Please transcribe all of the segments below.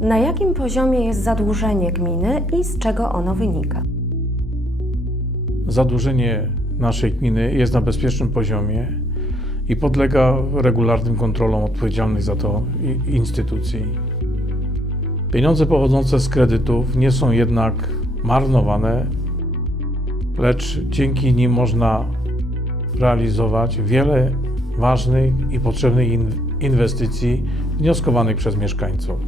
Na jakim poziomie jest zadłużenie gminy i z czego ono wynika? Zadłużenie naszej gminy jest na bezpiecznym poziomie i podlega regularnym kontrolom odpowiedzialnych za to instytucji. Pieniądze pochodzące z kredytów nie są jednak marnowane, lecz dzięki nim można realizować wiele ważnych i potrzebnych in- inwestycji wnioskowanych przez mieszkańców.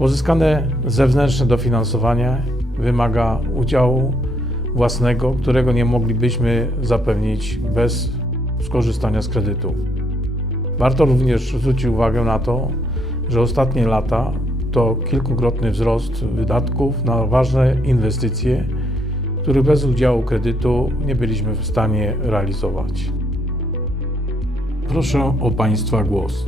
Pozyskane zewnętrzne dofinansowanie wymaga udziału własnego, którego nie moglibyśmy zapewnić bez skorzystania z kredytu. Warto również zwrócić uwagę na to, że ostatnie lata to kilkukrotny wzrost wydatków na ważne inwestycje, których bez udziału kredytu nie byliśmy w stanie realizować. Proszę o Państwa głos.